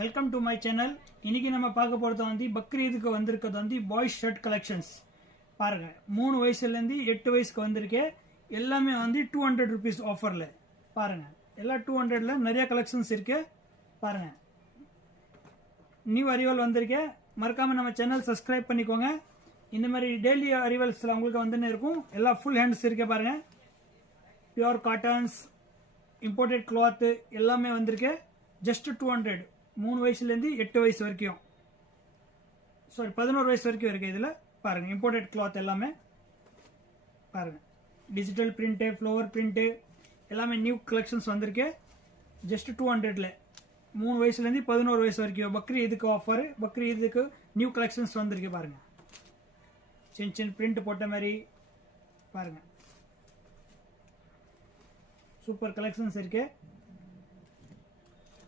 Welcome to my channel. இன்னைக்கு நம்ம பார்க்க போகிறது வந்து பக்ரீதுக்கு வந்திருக்கிறது வந்து பாய்ஸ் ஷர்ட் கலெக்ஷன்ஸ். பாருங்க, 3 வயசுலேருந்து 8 வயசுக்கு வந்திருக்கு. எல்லாமே வந்து 200 rupees ஆஃபரில். பாருங்க, எல்லாம் 200ல் நிறைய கலெக்ஷன்ஸ் இருக்கு. பாருங்க, நியூ அரிவல் வந்திருக்கு. மறக்காம நம்ம சேனல் சப்ஸ்கிரைப் பண்ணிக்கோங்க. இந்த மாதிரி டெய்லி அரிவல்ஸ்ல உங்களுக்கு வந்துன்னு இருக்கும். எல்லாம் ஃபுல் ஹேண்ட்ஸ் இருக்கு. பாருங்க, பியூர் காட்டன்ஸ், இம்போர்ட்டட் கிளாத் எல்லாமே வந்திருக்கு. ஜஸ்ட் 200. 3 வயசுலேருந்து 8 வயசு வரைக்கும், சாரி 11 வயசு வரைக்கும் இருக்கு. இதில் பாருங்க, இம்போர்ட்டட் கிளாத் எல்லாமே பாருங்க. டிஜிட்டல் பிரிண்ட், ஃப்ளவர் பிரிண்ட் எல்லாமே நியூ கலெக்ஷன்ஸ் வந்திருக்கு. ஜஸ்ட் 200ல் 3 வயசுலேருந்து 11 வயசு வரைக்கும். பக்ரீதுக்கு ஆஃபர், பக்ரீதுக்கு நியூ கலெக்ஷன்ஸ் வந்திருக்கு. பாருங்க, சின்ன சின்ன பிரிண்ட் போட்ட மாதிரி பாருங்க, சூப்பர் கலெக்ஷன்ஸ் இருக்கு.